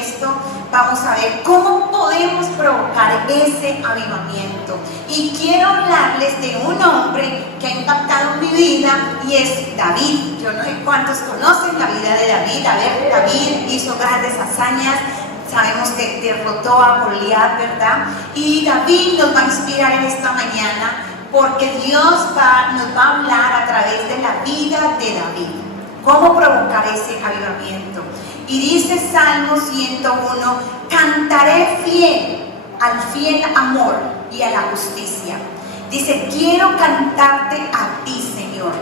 de esto, vamos a ver cómo podemos provocar ese avivamiento. Y quiero hablarles de un hombre que ha impactado mi vida y es David. Yo no sé cuántos conocen la vida de David. A ver, David hizo grandes hazañas. Sabemos que derrotó a Goliat, ¿verdad? Y David nos va a inspirar en esta mañana porque Dios nos va a hablar a través de la vida de David. ¿Cómo provocar ese avivamiento? Y dice Salmo 101, cantaré al fiel amor y a la justicia. Dice, quiero cantarte a ti, Señor.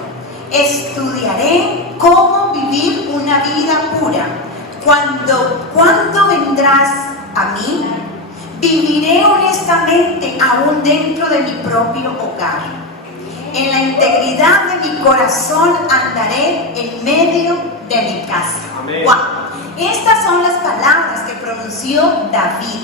Estudiaré cómo vivir una vida pura. ¿Cuándo vendrás a mí? Viviré honestamente aún dentro de mi propio hogar. En la integridad de mi corazón andaré en medio de mi casa. Amén. ¡Wow! Estas son las palabras que pronunció David.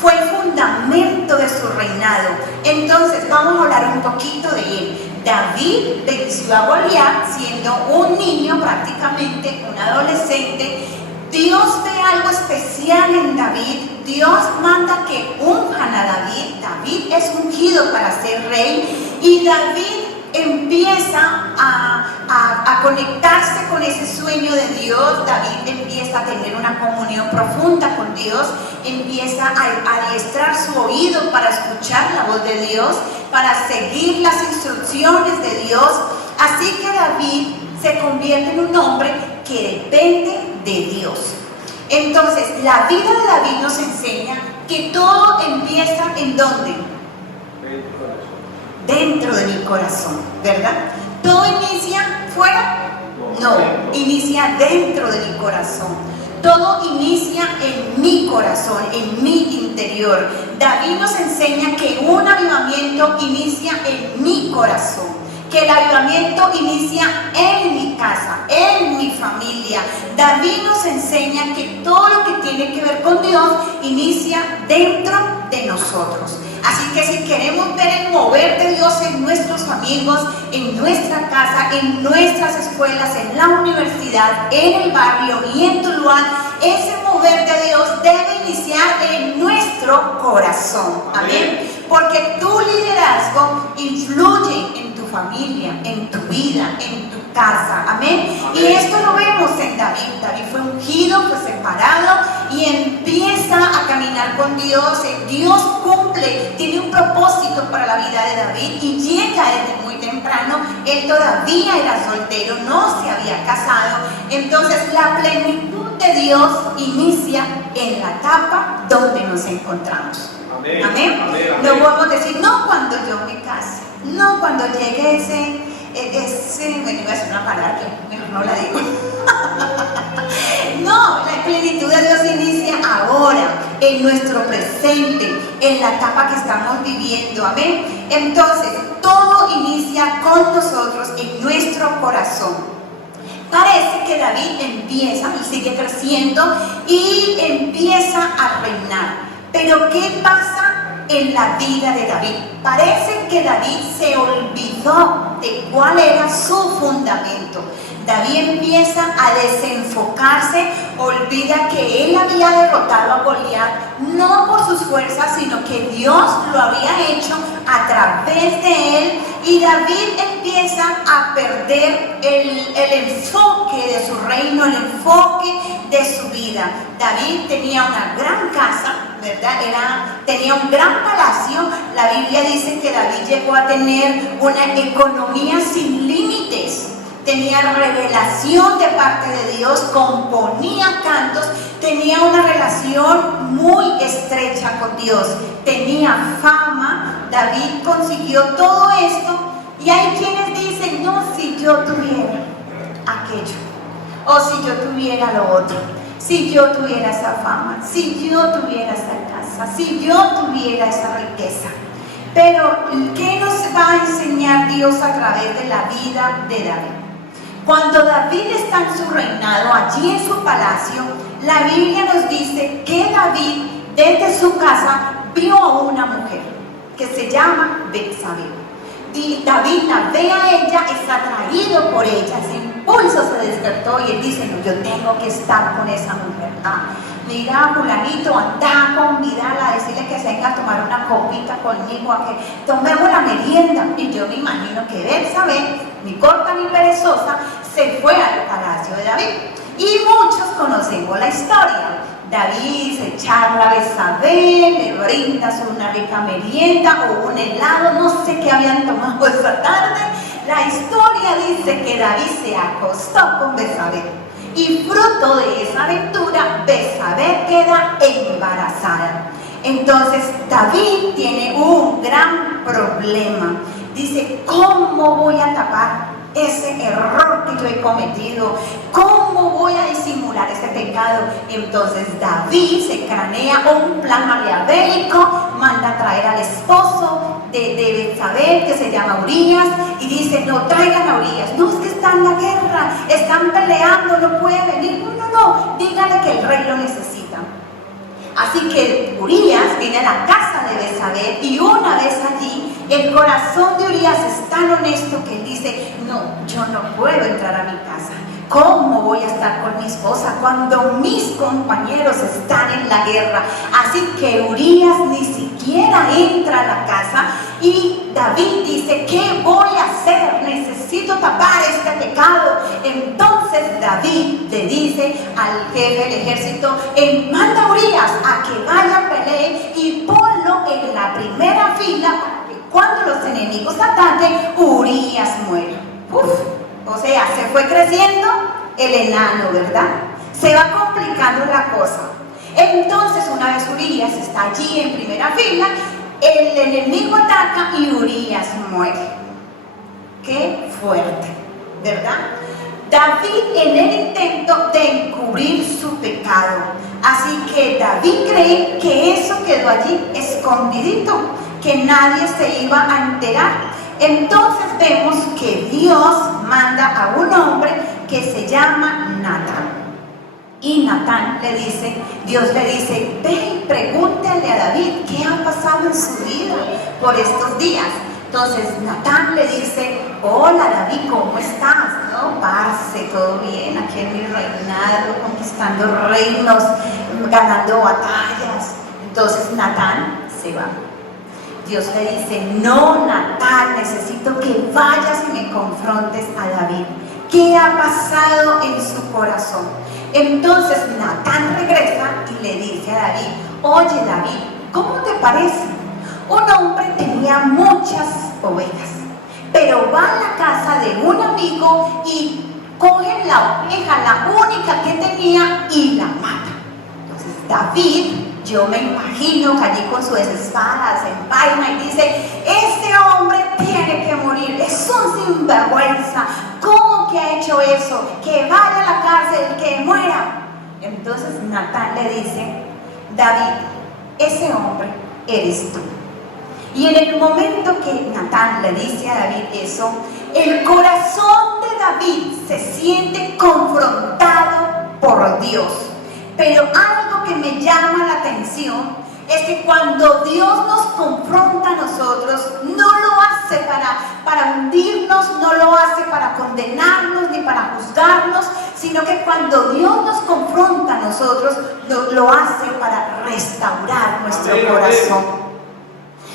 Fue el fundamento de su reinado. Entonces vamos a hablar un poquito de él. David venció a Goliat siendo un niño, prácticamente un adolescente. Dios ve algo especial en David. Dios manda que unjan a David. David es ungido para ser rey. Y David empieza a conectarse con ese sueño de Dios. David empieza a tener una comunión profunda con Dios. Empieza a adiestrar su oído para escuchar la voz de Dios, para seguir las instrucciones de Dios. Así que David se convierte en un hombre que depende de Dios. Entonces, la vida de David nos enseña que todo empieza ¿en dónde? Dentro de mi corazón, ¿verdad? ¿Todo inicia fuera? No, inicia dentro de mi corazón. Todo inicia en mi corazón, en mi interior. David nos enseña que un avivamiento inicia en mi corazón. Que el avivamiento inicia en mi casa, en mi familia. David nos enseña que todo lo que tiene que ver con Dios inicia dentro de nosotros. Así que si queremos ver el mover de Dios en nuestros amigos, en nuestra casa, en nuestras escuelas, en la universidad, en el barrio y en Tuluá, ese mover de Dios debe iniciar en nuestro corazón. Amén. Porque tu liderazgo influye en tu familia, en tu vida, en tu casa. Amén. Y esto lo vemos en David. David fue ungido, fue separado y empieza a caminar con Dios. Dios cumple, tiene un propósito para la vida de David y llega desde muy temprano. Él todavía era soltero, no se había casado. Entonces la plenitud de Dios inicia en la etapa donde nos encontramos. Amén. Amén. Amén. No podemos decir, no cuando yo me case, no cuando llegue bueno, iba a decir una palabra que mejor no la digo. No, la plenitud de Dios inicia ahora, en nuestro presente, en la etapa que estamos viviendo. Amén. Entonces, todo inicia con nosotros en nuestro corazón. Parece que David empieza y sigue creciendo y empieza a reinar. Pero ¿qué pasa en la vida de David? Parece que David se olvidó de cuál era su fundamento. David empieza a desenfocarse, olvida que él había derrotado a Goliat, no por sus fuerzas, sino que Dios lo había hecho a través de él. Y David empieza a perder el enfoque de su reino, el enfoque de su vida. David tenía una gran casa, ¿verdad? Tenía un gran palacio. La Biblia dice que David llegó a tener una economía sin límites. Tenía revelación de parte de Dios, componía cantos, tenía una relación muy estrecha con Dios, tenía fama. David consiguió todo esto y hay quienes dicen, no, si yo tuviera aquello, o si yo tuviera lo otro, si yo tuviera esa fama, si yo tuviera esa casa, si yo tuviera esa riqueza. Pero ¿qué nos va a enseñar Dios a través de la vida de David? Cuando David está en su reinado, allí en su palacio, la Biblia nos dice que David desde su casa vio a una mujer que se llama Betsabé. David la ve a ella, es atraído por ella, ese impulso se despertó y él dice, no, yo tengo que estar con esa mujer. mira a fulanito, anda con Vidal a decirle que se venga a tomar una copita conmigo, a que tomemos la merienda. Y yo me imagino que Betsabé, ni corta ni perezosa, se fue al palacio de David. Y muchos conocemos la historia. David se charla a Betsabé, le brinda una rica merienda o un helado, no sé qué habían tomado esa tarde. La historia dice que David se acostó con Betsabé y fruto de esa aventura Betsabé queda embarazada. Entonces David tiene un gran problema. Dice, ¿cómo voy a tapar ese error que yo he cometido? ¿Cómo voy a disimular ese pecado? Entonces David se cranea un plan maquiavélico, manda a traer al esposo de Betsabé, que se llama Urías, y dice, no, traigan a Urías. No, es que está en la guerra, están peleando, no puede venir. No, díganle que el rey lo necesita. Así que Urías viene a la casa de Betsabé y una vez allí, el corazón de Urías es tan honesto que él dice, no, yo no puedo entrar a mi casa. ¿Cómo voy a estar con mi esposa cuando mis compañeros están en la guerra? Así que Urías ni siquiera entra a la casa y David dice, ¿qué voy a hacer? Necesito tapar este pecado. Entonces David le dice al jefe del ejército, manda a Urías a que vaya a pelear y ponlo en la primera fila para que cuando los enemigos ataquen, Urías muera. O sea, se fue creciendo el enano, ¿verdad? Se va complicando la cosa. Entonces, una vez Urías está allí en primera fila, el enemigo ataca y Urías muere. ¡Qué fuerte! ¿Verdad? David en el intento de encubrir su pecado. Así que David cree que eso quedó allí escondidito, que nadie se iba a enterar. Entonces vemos que Dios manda a un hombre que se llama Natán. Y Natán le dice, Dios le dice, ve y pregúntale a David qué ha pasado en su vida por estos días. Entonces Natán le dice, hola David, ¿cómo estás? No, parce, todo bien, aquí en mi reinado, conquistando reinos, ganando batallas. Entonces Natán se va. Dios le dice, no, Natán, necesito que vayas y me confrontes a David. ¿Qué ha pasado en su corazón? Entonces Natán regresa y le dice a David, oye David, ¿cómo te parece? Un hombre tenía muchas ovejas, pero va a la casa de un amigo y coge la oveja, la única que tenía, y la mata. Entonces David, yo me imagino que allí con sus espadas se empaima y dice, ese hombre tiene que morir, es un sinvergüenza, ¿cómo que ha hecho eso? Que vaya a la cárcel, que muera. Entonces Natán le dice, David, ese hombre eres tú. Y en el momento que Natán le dice a David eso, el corazón de David se siente confrontado por Dios. Pero algo que me llama la atención es que cuando Dios nos confronta a nosotros, no lo hace para hundirnos, no lo hace para condenarnos ni para juzgarnos, sino que cuando Dios nos confronta a nosotros, lo hace para restaurar nuestro corazón.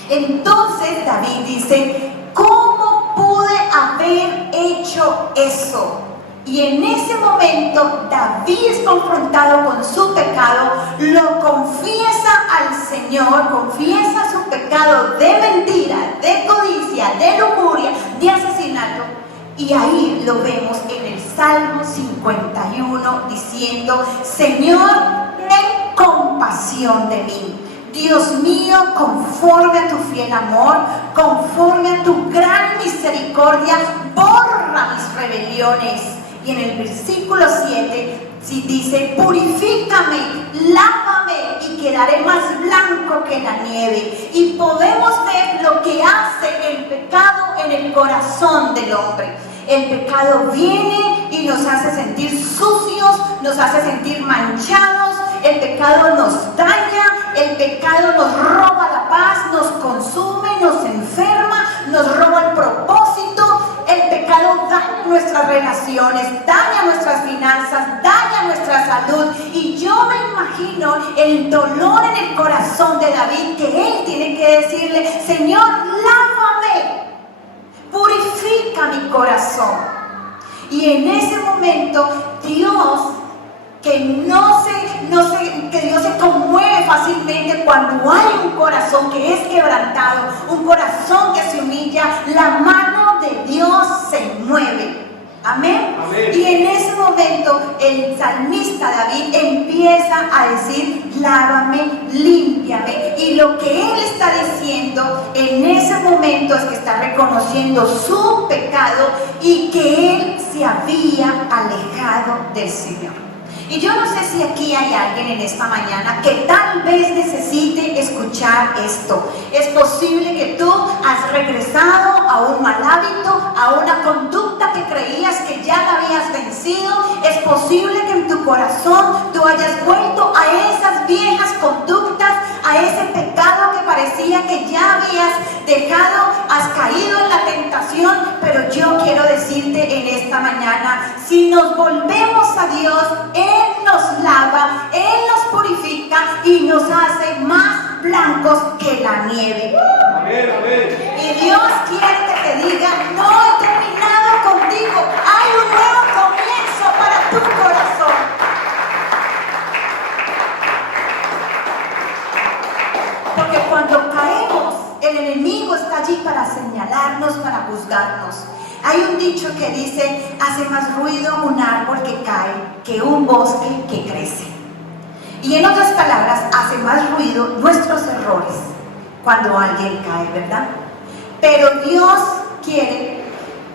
Entonces David dice, ¿cómo pude haber hecho eso? Y en ese momento David es confrontado con su pecado, lo confiesa al Señor, confiesa su pecado de mentira, de codicia, de lujuria, de asesinato. Y ahí lo vemos en el Salmo 51 diciendo, Señor, ten compasión de mí. Dios mío, conforme a tu fiel amor, conforme a tu gran misericordia, borra mis rebeliones. Y en el versículo 7 dice, purifícame, lávame y quedaré más blanco que la nieve. Y podemos ver lo que hace el pecado en el corazón del hombre. El pecado viene y nos hace sentir sucios, nos hace sentir manchados. El pecado nos daña, el pecado nos roba la paz, nos consume, nos enferma, nos roba el propósito. El pecado daña nuestras relaciones, daña nuestras finanzas, daña nuestra nuestra salud. Y yo me imagino el dolor en el corazón de David, que él tiene que decirle: Señor, lávame, purifica mi corazón. Y en ese momento Dios, que Dios se conmueve fácilmente cuando hay un corazón que es quebrantado, un corazón que se humilla, la mano de Dios se mueve. Amén. Amén. Y en ese momento el salmista David empieza a decir: lávame, límpiame. Y lo que él está diciendo en ese momento es que está reconociendo su pecado y que él se había alejado del Señor. Y yo no sé si aquí hay alguien en esta mañana que tal vez necesite escuchar esto. Es posible que tú has regresado a un mal hábito, a una conducta que creías que ya la habías vencido. Es posible que en tu corazón tú hayas vuelto a esas viejas conductas, a ese pecado que parecía que ya habías dejado, has caído en la tentación. Pero yo quiero decirte en esta mañana, si nos volvemos a Dios, Él nos lava, Él nos purifica y nos hace más blancos que la nieve. Amén, amén. Y Dios quiere que te diga: no he terminado contigo, hay un nuevo comienzo para tu corazón. Porque cuando caemos, el enemigo está allí para señalarnos, para juzgarnos. Hay un dicho que dice: hace más ruido un árbol que cae que un bosque que crece. Y en otras palabras, hace más ruido nuestros errores cuando alguien cae, ¿verdad? Pero Dios quiere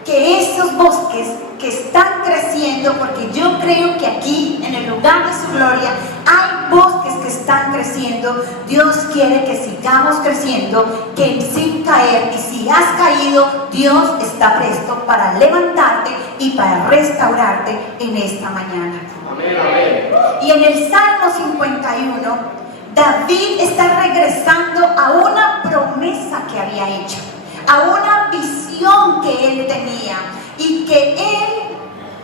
que esos bosques que están creciendo, porque yo creo que aquí, en el lugar de su gloria, hay bosques que están creciendo. Dios quiere que sigamos creciendo, que sin caer. Y si has caído, Dios está presto para levantarte y para restaurarte en esta mañana. Amén, amén. Y en el Salmo 51, David está regresando a una promesa que había hecho, a una visión que él tenía, y que él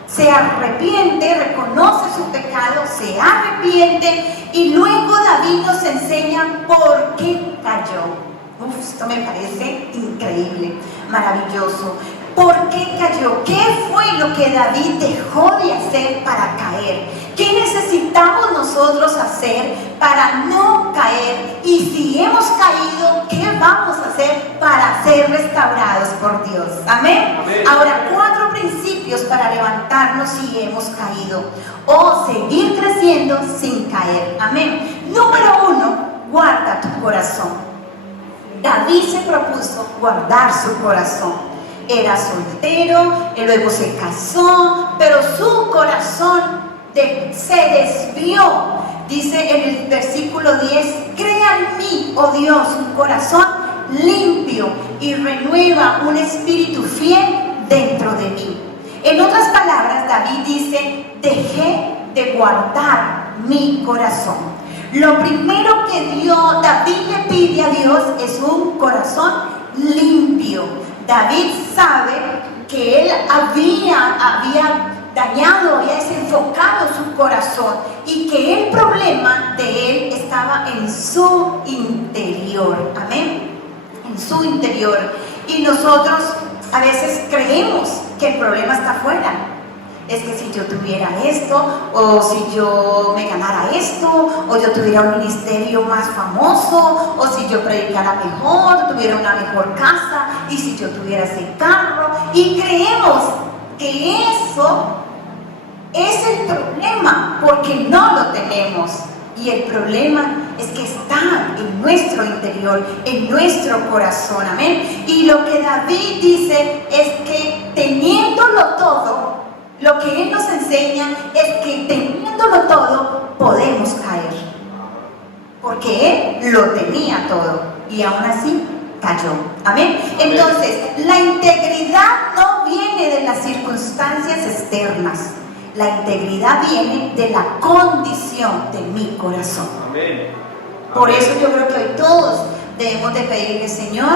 se arrepiente, reconoce su pecado, se arrepiente, y luego David nos enseña por qué cayó. Esto me parece increíble, maravilloso. ¿Por qué cayó? ¿Qué fue lo que David dejó de hacer para caer? ¿Qué necesitamos nosotros hacer para no caer? Y si hemos caído, ¿qué vamos a hacer para ser restaurados por Dios? Amén. Amén. Ahora, 4 principios para levantarnos si hemos caído o seguir creciendo sin caer. Amén. Número 1, guarda tu corazón. David se propuso guardar su corazón. Era soltero, y luego se casó, pero su corazón se desvió. Dice en el versículo 10: crea en mí, oh Dios, un corazón limpio y renueva un espíritu fiel dentro de mí. En otras palabras, David dice: dejé de guardar mi corazón. Lo primero que David le pide a Dios es un corazón limpio. David sabe que él había dañado, había desenfocado su corazón, y que el problema de él estaba en su interior. Amén. En su interior. Y nosotros a veces creemos que el problema está afuera. Es que si yo tuviera esto, o si yo me ganara esto, o yo tuviera un ministerio más famoso, o si yo predicara mejor, tuviera una mejor casa, y si yo tuviera ese carro, y creemos que eso es el problema, porque no lo tenemos. Y el problema es que está en nuestro interior, en nuestro corazón. Amén. Y lo que David dice es que teniéndolo todo, lo que él nos enseña es que teniéndolo todo podemos caer, porque él lo tenía todo y aún así cayó. Amén. Entonces, la integridad no viene de las circunstancias externas. La integridad viene de la condición de mi corazón. Amén. Por eso yo creo que hoy todos debemos de pedirle, Señor,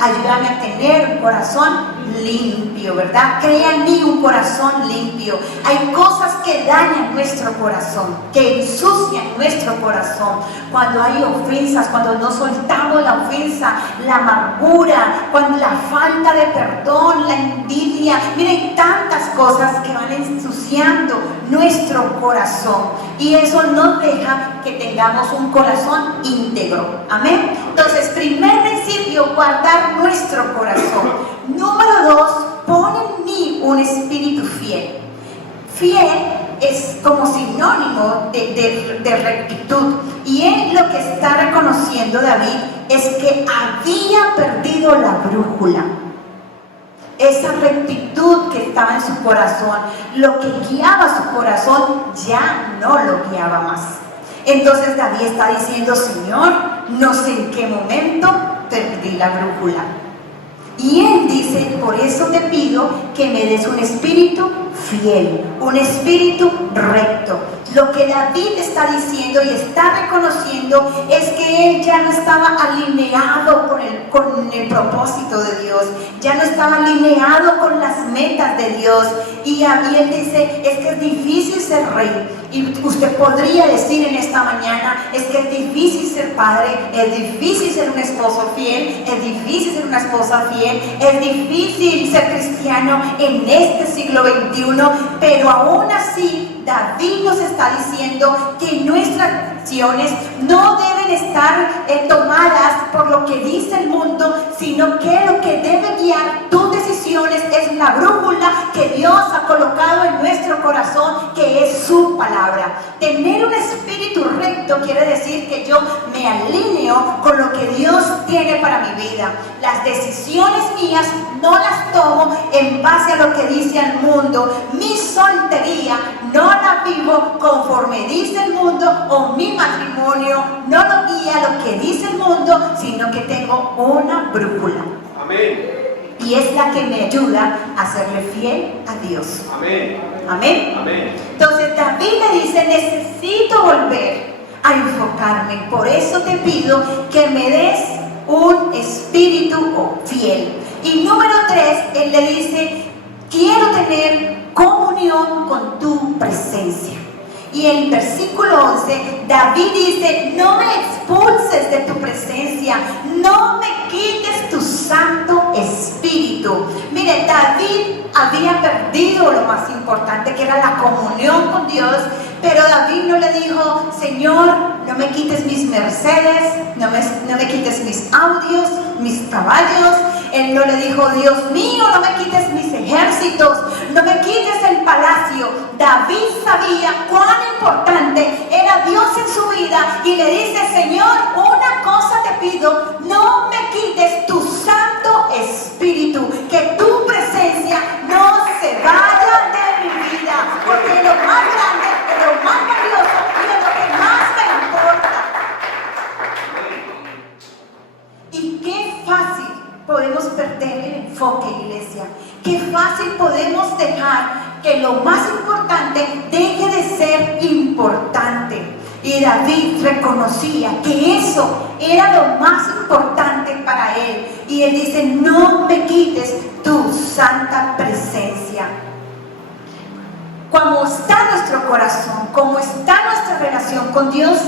ayúdame a tener un corazón limpio, ¿verdad? Crea en mí un corazón limpio. Hay cosas que dañan nuestro corazón, que ensucian nuestro corazón. Cuando hay ofensas, cuando no soltamos la ofensa, la amargura, cuando la falta de perdón, la envidia. Miren, tantas cosas que van ensuciando nuestro corazón. Y eso nos deja que tengamos un corazón íntegro. Amén. Entonces, primer principio, guardar nuestro corazón. Número 2, pon en mí un espíritu fiel. Fiel es como sinónimo de rectitud. Y él lo que está reconociendo David es que había perdido la brújula. Esa rectitud que estaba en su corazón, lo que guiaba su corazón, ya no lo guiaba más. Entonces David está diciendo, Señor, no sé en qué momento perdí la brújula. Y él dice, por eso te pido que me des un espíritu fiel, un espíritu recto. Lo que David está diciendo y está reconociendo es que él ya no estaba alineado con el propósito de Dios, ya no estaba alineado con las metas de Dios. Y él dice, es que es difícil ser rey. Y usted podría decir en esta mañana, es que es difícil ser padre, es difícil ser un esposo fiel, es difícil ser una esposa fiel, es difícil ser cristiano en este siglo XXI, pero aún así David nos está diciendo que nuestras acciones no deben estar tomadas por lo que dice el mundo, sino que lo que debe guiar tus decisiones es la brújula que Dios ha colocado en nuestro corazón, que es su palabra. Tener un espíritu recto quiere decir que yo me alineo con lo que Dios tiene para mi vida. Las decisiones mías no las tomo en base a lo que dice el mundo. Mi soltería no la vivo conforme dice el mundo, o mi matrimonio no lo guía lo que dice el mundo, sino que tengo una brújula. Amén. Y es la que me ayuda a serle fiel a Dios. Amén. Amén. Amén. Entonces David le dice, necesito volver a enfocarme. Por eso te pido que me des un espíritu fiel. Y número 3, él le dice, quiero tener comunión con tu presencia. Y en el versículo 11, David dice, no me expulses de tu presencia, no me quites tu Santo Espíritu. Mire, David había perdido lo más importante, que era la comunión con Dios, pero David no le dijo, Señor, no me quites mis Mercedes, no me quites mis audios, mis caballos. Él no le dijo, Dios mío, no me quites mis ejércitos, no me quites el palacio. David sabía cuán importante era Dios en su vida y le dice, Señor, una cosa te pido, no me quites tu Santo Espíritu, que tu presencia no se vaya de mi vida, porque es lo más grande, es lo más valioso y es lo que más me importa. Y qué fácil podemos perder el enfoque, iglesia. Qué fácil podemos dejar que lo más importante deje de ser importante. Y David reconocía que eso era lo más importante para él. Y él dice, no me quites tu santa presencia. Como está nuestro corazón, como está nuestra relación con Dios,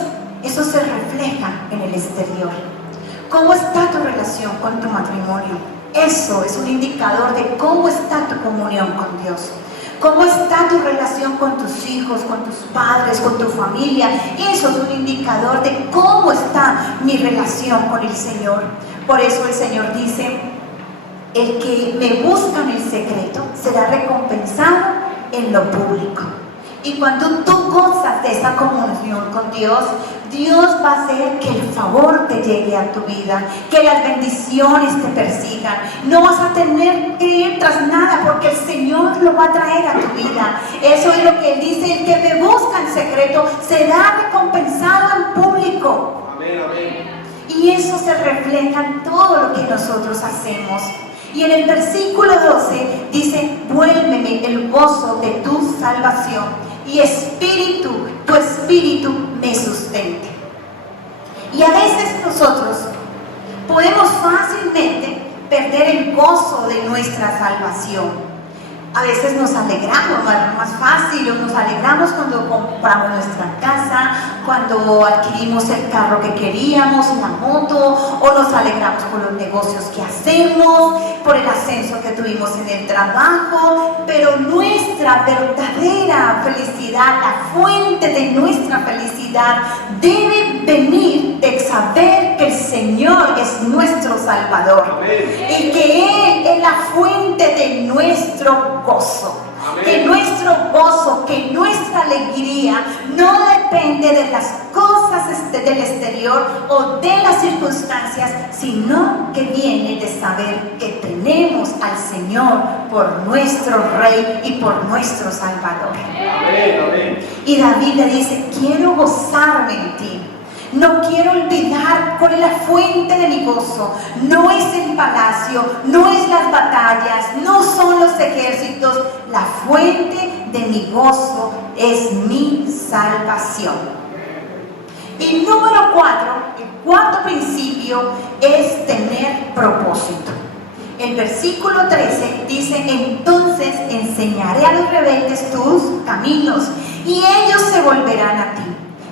eso se refleja en el exterior. ¿Cómo está tu relación con tu matrimonio? Eso es un indicador de cómo está tu comunión con Dios. ¿Cómo está tu relación con tus hijos, con tus padres, con tu familia? Eso es un indicador de cómo está mi relación con el Señor. Por eso el Señor dice, el que me busca en el secreto será recompensado en lo público. Y cuando tú gozas de esa comunión con Dios, Dios va a hacer que el favor te llegue a tu vida, que las bendiciones te persigan. No vas a tener que ir tras nada, porque el Señor lo va a traer a tu vida. Eso es lo que Él dice, el que me busca en secreto será recompensado en público. Amén, amén. Y eso se refleja en todo lo que nosotros hacemos. Y en el versículo 12 dice, vuélveme el gozo de tu salvación y tu espíritu me sustente. Y a veces nosotros fácilmente perder el gozo de nuestra salvación. A veces nos alegramos, más fácil, nos alegramos cuando compramos nuestra casa, cuando adquirimos el carro que queríamos, la moto, o nos alegramos por los negocios que hacemos, por el ascenso que tuvimos en el trabajo, pero nuestra verdadera felicidad, la fuente de nuestra felicidad, debe venir de saber que el Señor es nuestro Salvador. Amén. Y que Él es la fuente de nuestro gozo. Amén. Que nuestro gozo, que nuestra alegría no depende de las cosas del exterior o de las circunstancias, sino que viene de saber que tenemos al Señor por nuestro Rey y por nuestro Salvador. Amén, amén. Y David le dice: quiero gozarme en ti. No quiero olvidar cuál es la fuente de mi gozo. No es el palacio, no es las batallas, no son los ejércitos. La fuente de mi gozo es mi salvación. Y número 4, el cuarto principio es tener propósito. El versículo 13 dice: entonces enseñaré a los rebeldes tus caminos y ellos se volverán a ti.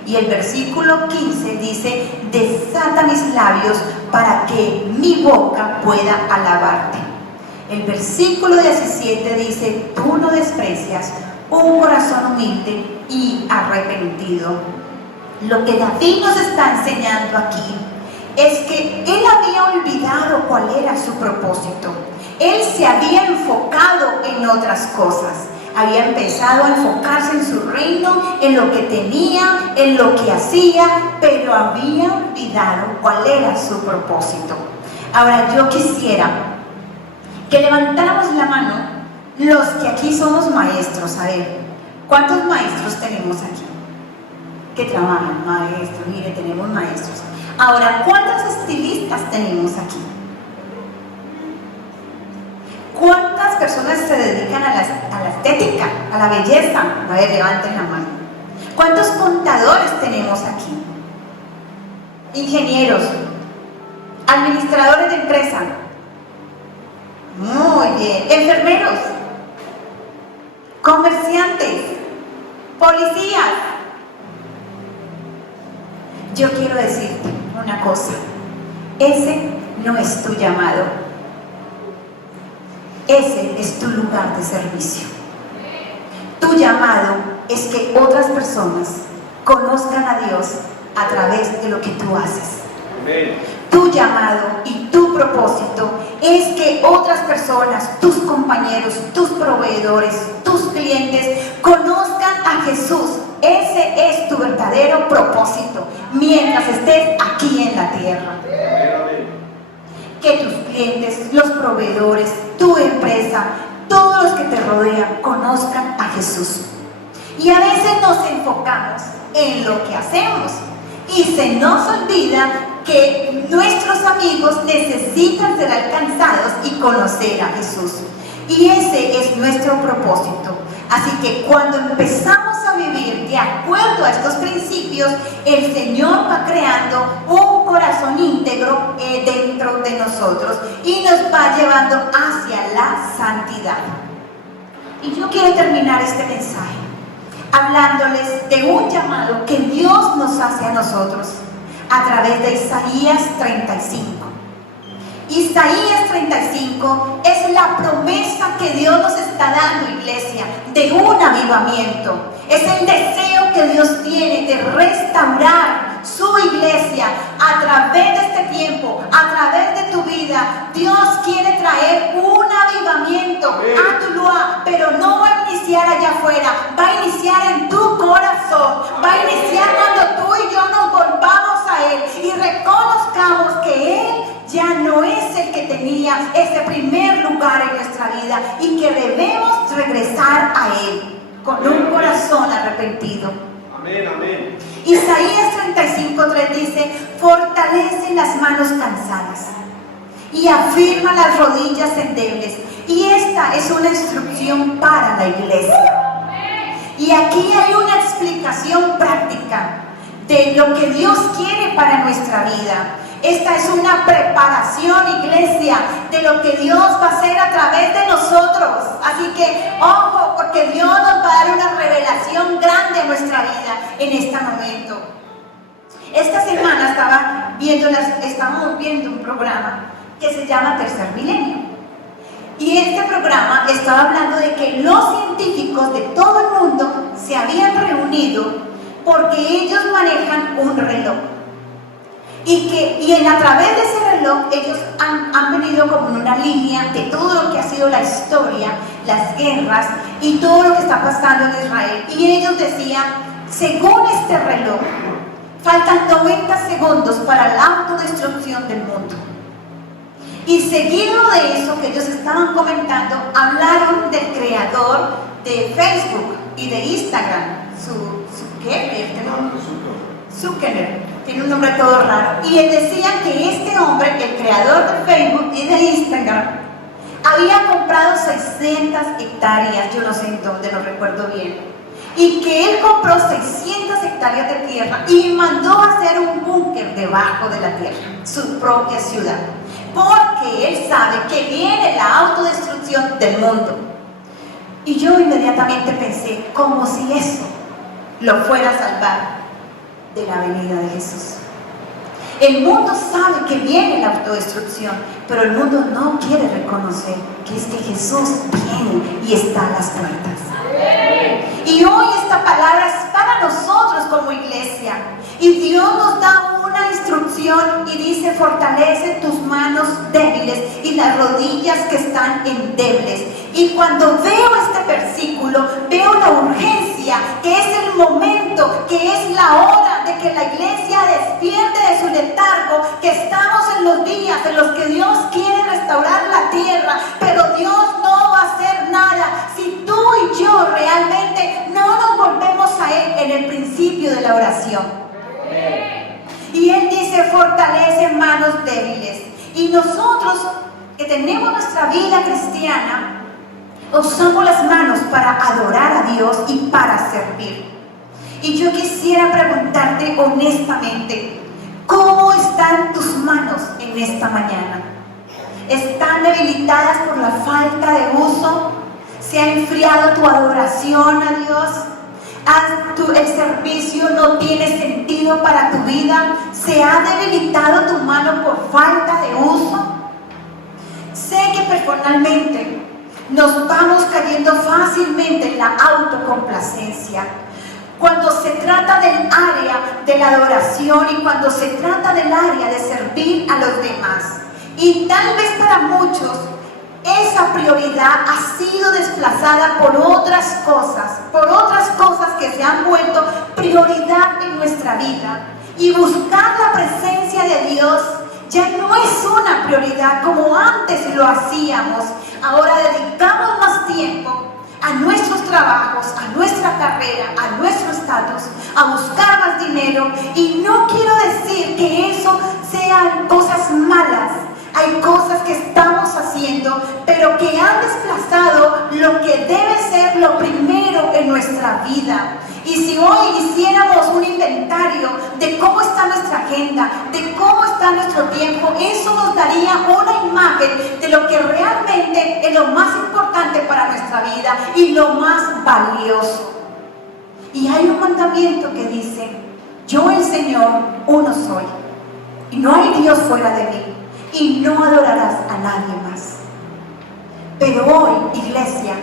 Y el versículo 15 dice: desata mis labios para que mi boca pueda alabarte. El versículo 17 dice: tú no desprecias un corazón humilde y arrepentido. Lo que David nos está enseñando aquí es que él había olvidado cuál era su propósito. Él se había enfocado en otras cosas. Había empezado a enfocarse en su reino, en lo que tenía, en lo que hacía, pero había olvidado cuál era su propósito. Ahora yo quisiera que levantáramos la mano los que aquí somos maestros. A ver, ¿cuántos maestros tenemos aquí? Que trabajan, maestros, mire, tenemos maestros. Ahora, ¿cuántos estilistas tenemos aquí? ¿Cuántas personas se dedican a la estética, a la belleza? A ver, levanten la mano. ¿Cuántos contadores tenemos aquí? Ingenieros, administradores de empresa. Muy bien. Enfermeros, comerciantes, policías. Yo quiero decirte una cosa: ese no es tu llamado. Ese es tu lugar de servicio. Tu llamado es que otras personas conozcan a Dios a través de lo que tú haces. Amén. Tu llamado y tu propósito es que otras personas, tus compañeros, tus proveedores, tus clientes, conozcan a Jesús. Ese es tu verdadero propósito mientras estés aquí en la tierra. Amén. Que tus clientes, los proveedores, tu empresa, todos los que te rodean conozcan a Jesús. Y a veces nos enfocamos en lo que hacemos y se nos olvida que nuestros amigos necesitan ser alcanzados y conocer a Jesús. Y ese es nuestro propósito. Así que cuando empezamos a vivir de acuerdo a estos principios, el Señor va creando un corazón íntegro dentro de nosotros y nos va llevando hacia la santidad. Y yo quiero terminar este mensaje hablándoles de un llamado que Dios nos hace a nosotros a través de Isaías 35. Isaías 35 es la promesa que Dios nos está dando, iglesia, de un avivamiento. Es el deseo que Dios tiene de restaurar su iglesia a través de este tiempo, a través de tu vida. Dios quiere traer un avivamiento a tu lugar, pero no va a iniciar allá afuera, va a iniciar en tu corazón, va a iniciar cuando tú y yo nos volvamos a Él y reconozcamos que Él ya no es el que tenía ese primer lugar en nuestra vida y que debemos regresar a Él con un corazón arrepentido. Amén, amén. Isaías 35:3 dice: fortalece las manos cansadas y afirma las rodillas endebles. Y esta es una instrucción para la iglesia. Y aquí hay una explicación práctica de lo que Dios quiere para nuestra vida. Esta es una preparación, iglesia, de lo que Dios va a hacer a través de nosotros. Así que, ojo, porque Dios nos va a dar una revelación grande en nuestra vida en este momento. Esta semana estábamos viendo un programa que se llama Tercer Milenio. Y este programa estaba hablando de que los científicos de todo el mundo se habían reunido porque ellos manejan un reloj. Y a través de ese reloj ellos han venido como en una línea de todo lo que ha sido la historia, las guerras y todo lo que está pasando en Israel. Y ellos decían, según este reloj, faltan 90 segundos para la autodestrucción del mundo. Y seguido de eso que ellos estaban comentando, hablaron del creador de Facebook y de Instagram, Zuckerberg, tiene un nombre todo raro. Y él decía que este hombre, el creador de Facebook y de Instagram, había comprado 600 hectáreas, yo no sé en dónde, no recuerdo bien, y que él compró 600 hectáreas de tierra y mandó a hacer un búnker debajo de la tierra, su propia ciudad, porque él sabe que viene la autodestrucción del mundo. Y yo inmediatamente pensé, como si eso lo fuera a salvar de la venida de Jesús. El mundo sabe que viene la autodestrucción, pero el mundo no quiere reconocer que es que Jesús viene y está a las puertas. Y hoy esta palabra es para nosotros como iglesia. Y Dios nos da una instrucción y dice, fortalece tus manos débiles y las rodillas que están endebles. Y cuando veo este versículo, veo la urgencia, que es el momento, que es la hora de que la iglesia despierte de su letargo, que estamos en los días en los que Dios quiere restaurar la tierra, pero Dios no va a hacer nada si tú y yo realmente no nos volvemos a Él en el principio de la oración. Y Él dice, fortalece manos débiles. Y nosotros que tenemos nuestra vida cristiana, usamos las manos para adorar a Dios y para servir. Y yo quisiera preguntarte honestamente, ¿cómo están tus manos en esta mañana? ¿Están debilitadas por la falta de uso? ¿Se ha enfriado tu adoración a Dios? ¿El servicio no tiene sentido para tu vida? ¿Se ha debilitado tu mano por falta de uso? Sé que personalmente nos vamos cayendo fácilmente en la autocomplacencia. Cuando se trata del área de la adoración y cuando se trata del área de servir a los demás. Y tal vez para muchos esa prioridad ha sido desplazada por otras cosas que se han vuelto prioridad en nuestra vida. Y buscar la presencia de Dios ya no es una prioridad como antes lo hacíamos. Ahora dedicamos más tiempo a nuestros trabajos, a nuestra carrera, a nuestro estatus, a buscar más dinero. Y no quiero decir que eso sean cosas malas. Hay cosas que estamos haciendo, pero que han desplazado lo que debe ser lo primero en nuestra vida. Y si hoy hiciéramos un inventario de cómo está nuestra agenda, de cómo está nuestro tiempo, eso nos daría una imagen de lo que realmente es lo más importante para nuestra vida y lo más valioso. Y hay un mandamiento que dice, yo el Señor, uno soy, y no hay Dios fuera de mí, y no adorarás a nadie más. Pero hoy, iglesia,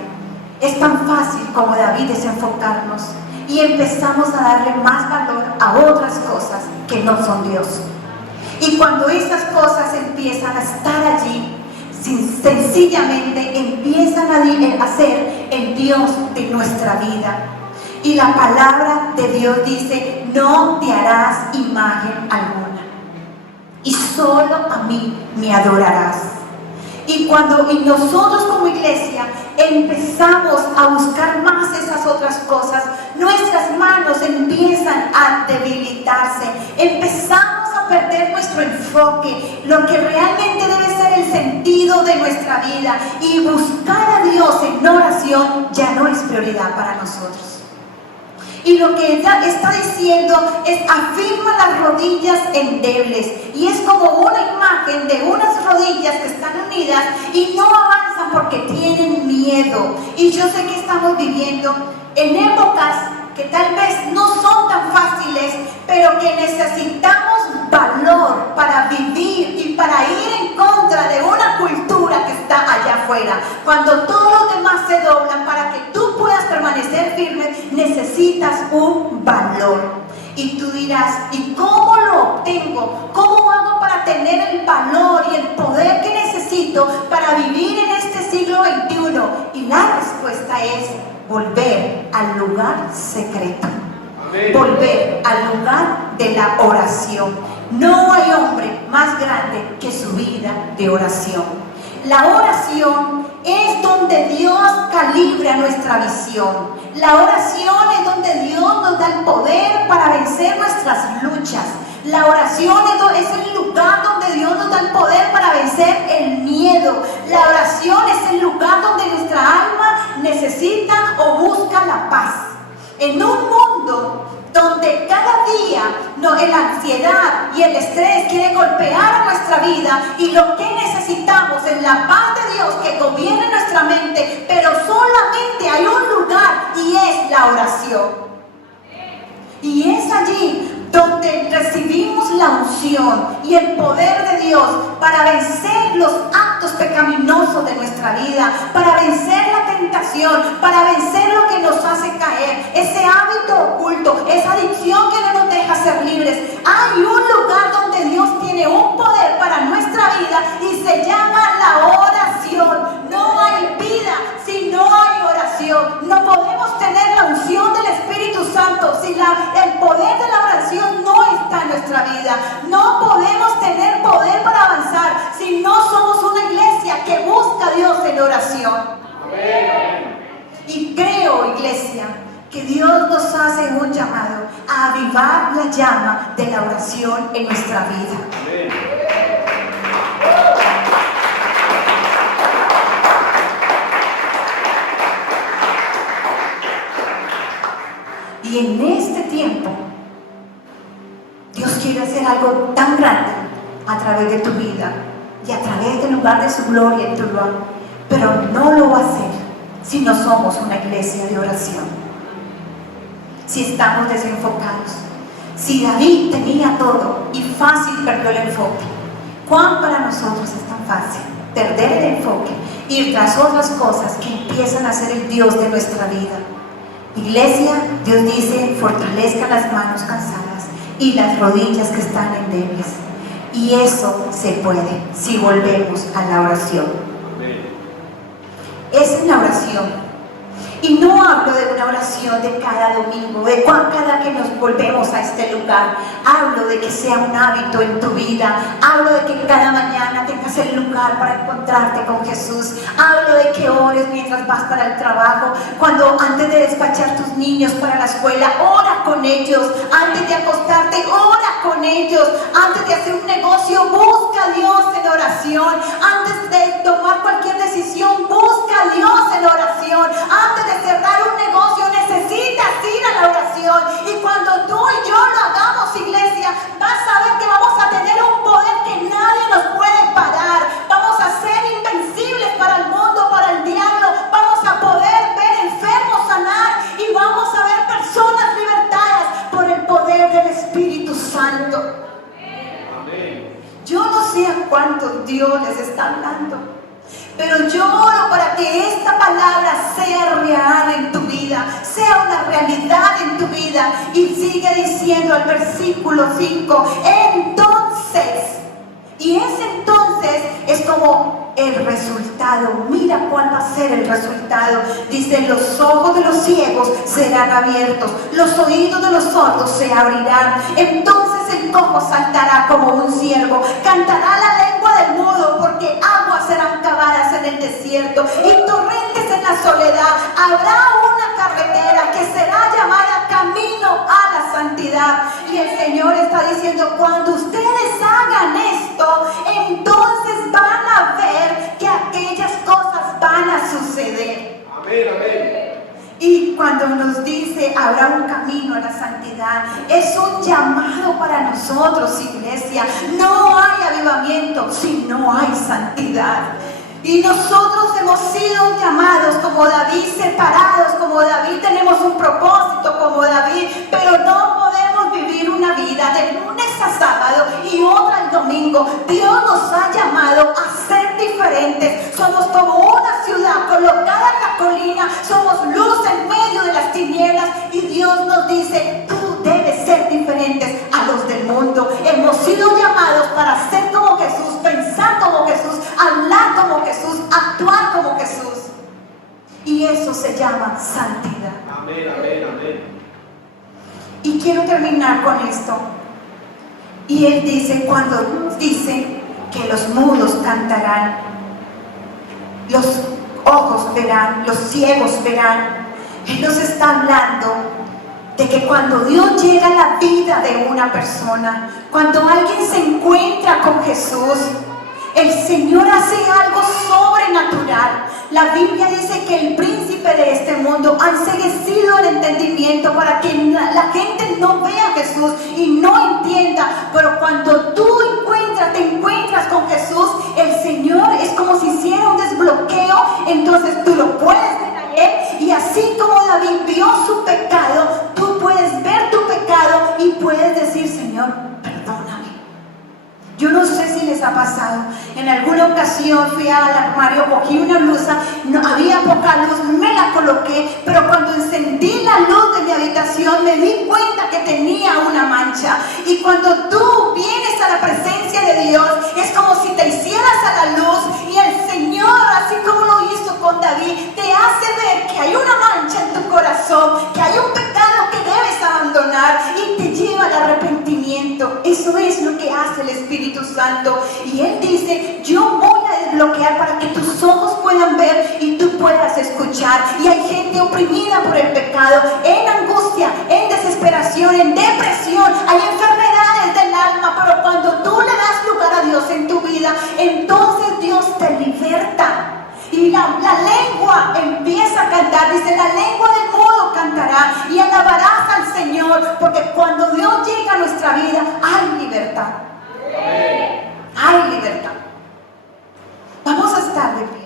es tan fácil como David desenfocarnos y empezamos a darle más valor a otras cosas que no son Dios. Y cuando esas cosas empiezan a estar allí, sencillamente empiezan a ser el Dios de nuestra vida. Y la palabra de Dios dice, no te harás imagen alguna. Y solo a mí me adorarás. Y nosotros como iglesia empezamos a buscar más esas otras cosas, nuestras manos empiezan a debilitarse, empezamos a perder nuestro enfoque, lo que realmente debe ser el sentido de nuestra vida, y buscar a Dios en oración ya no es prioridad para nosotros. Y lo que ella está diciendo es: afirma las rodillas endebles. Y es como una imagen de unas rodillas que están unidas y no avanzan porque tienen miedo. Y yo sé que estamos viviendo en épocas que tal vez no son tan fáciles, pero que necesitamos valor para vivir y para ir en contra de una cultura que está allá afuera. Cuando todos los demás se doblan, para que tú puedas permanecer firme, necesitas un valor. Y tú dirás: ¿y cómo lo obtengo? ¿Cómo hago para tener el valor y el poder que necesito para vivir en este siglo XXI? Y la respuesta es: volver al lugar secreto. Amén. Volver al lugar de la oración. No hay hombre más grande que su vida de oración. La oración es donde Dios calibra nuestra visión. La oración es donde Dios nos da el poder para vencer nuestras luchas. La oración es el lugar donde Dios nos da el poder para vencer el miedo. La oración es el lugar donde nuestra alma necesita o busca la paz. En un mundo donde cada día la ansiedad y el estrés quieren golpear a nuestra vida, y lo que necesitamos es la paz de Dios que gobierne nuestra mente, pero solamente hay un lugar, y es la oración. Y es allí donde recibimos la unción y el poder de Dios para vencer los actos pecaminosos de nuestra vida, para vencer la tentación, para vencer lo que nos hace caer, ese hábito oculto, esa adicción que no nos deja ser libres. Hay un lugar donde Dios tiene un poder para nuestra vida y se llama la oración. No hay vida si no hay oración. No podemos tener la unción del Espíritu Santo si el poder de la oración no está en nuestra vida. No podemos tener poder para avanzar si no somos una iglesia que busca a Dios en oración. Y creo, iglesia, que Dios nos hace un llamado a avivar la llama de la oración en nuestra vida. Y en este tiempo Dios quiere hacer algo tan grande a través de tu vida y a través del lugar de su gloria en tu lugar, pero no lo va a hacer si no somos una iglesia de oración, si estamos desenfocados. Si David tenía todo y fácil perdió el enfoque, ¿cuán para nosotros es tan fácil perder el enfoque, ir tras otras cosas que empiezan a ser el Dios de nuestra vida? Iglesia, Dios dice: fortalezcan las manos cansadas y las rodillas que están endebles. Y eso se puede si volvemos a la oración. Es en la oración. Y no hablo de una oración de cada domingo, de cada que nos volvemos a este lugar. Hablo de que sea un hábito en tu vida. Hablo de que cada mañana tengas el lugar para encontrarte con Jesús. Hablo de que ores mientras vas para el trabajo. Antes de despachar tus niños para la escuela, ora con ellos. Antes de acostarte, ora con ellos. Antes de hacer un negocio, busca a Dios en oración. Antes de tomar cualquier decisión, busca a Dios en oración. Antes de cerrar un negocio, necesitas ir a la oración. Y cuando tú y yo lo hagamos, iglesia, vas a ver que vamos a tener un poder que nadie nos puede parar. Vamos a ser invencibles para el mundo, para el diablo. Vamos a poder ver enfermos sanar y vamos a ver personas libertadas por el poder del Espíritu Santo. Amén. Yo no sé a cuántos Dios les está hablando, pero yo oro para que esta palabra sea real en tu vida, sea una realidad en tu vida. Y sigue diciendo al versículo 5, y ese entonces es como el resultado. Mira cuál va a ser el resultado. Dice: los ojos de los ciegos serán abiertos, los oídos de los sordos se abrirán. Entonces el cojo saltará como un ciervo, cantará la lengua del mudo, porque aguas serán cavadas en el desierto y torrentes en la soledad. Habrá una carretera que será llamada camino a la santidad. Y el Señor está diciendo: cuando ustedes hagan esto, entonces van a ver que aquellas cosas van a suceder. Amén, amén. Y cuando nos dice habrá un camino a la santidad, es un llamado para nosotros, iglesia. No hay avivamiento si no hay santidad. Y nosotros hemos sido llamados como David, separados como David, tenemos un propósito como David, pero no podemos vivir una vida de lunes a sábado y otra el domingo. Dios nos ha llamado a ser diferentes. Somos como una ciudad colocada en la colina, somos luz en medio de las tinieblas, y Dios nos dice: tú debes ser diferentes a los del mundo. Hemos sido llamados para ser como Jesús, pensar como Jesús, hablar como Jesús, actuar como Jesús. Y eso se llama santidad. Amén, amén, amén. Y quiero terminar con esto. Y Él dice, cuando dice que los mudos cantarán, los ojos verán, los ciegos verán, Él nos está hablando de que cuando Dios llega a la vida de una persona, cuando alguien se encuentra con Jesús, el Señor hace algo sobrenatural. La Biblia dice que el príncipe de este mundo ha enceguecido el entendimiento para que la gente no vea a Jesús y no entienda. Pero cuando tú te encuentras con Jesús, el Señor es como si hiciera un desbloqueo. Entonces tú lo puedes ver a Él, y así como David vio su pecado, tú puedes ver tu pecado y puedes decir: Señor, perdóname. Yo no sé si les ha pasado. En alguna ocasión fui al armario, cogí una blusa, no había poca luz, me la coloqué, pero cuando encendí la luz de mi habitación me di cuenta que tenía una mancha. Y cuando tú vienes a la presencia de Dios, es como si te hicieras a la luz, y el Señor, así como lo hizo con David, te hace ver que hay una mancha en tu corazón, que hay un pecado que debes abandonar, y te lleva al arrepentimiento. Eso es lo que hace el Espíritu Santo. Y Él dice: yo voy a desbloquear para que tus ojos puedan ver y tú puedas escuchar. Y hay gente oprimida por el pecado, en angustia, en desesperación, en depresión, hay enfermedades del alma, pero cuando tú le das lugar a Dios en tu vida, entonces Dios te liberta. Y la lengua empieza a cantar. Dice: la lengua del mudo cantará y alabarás al Señor, porque cuando Dios llega a nuestra vida hay libertad. Hay libertad. Vamos a estar de pie.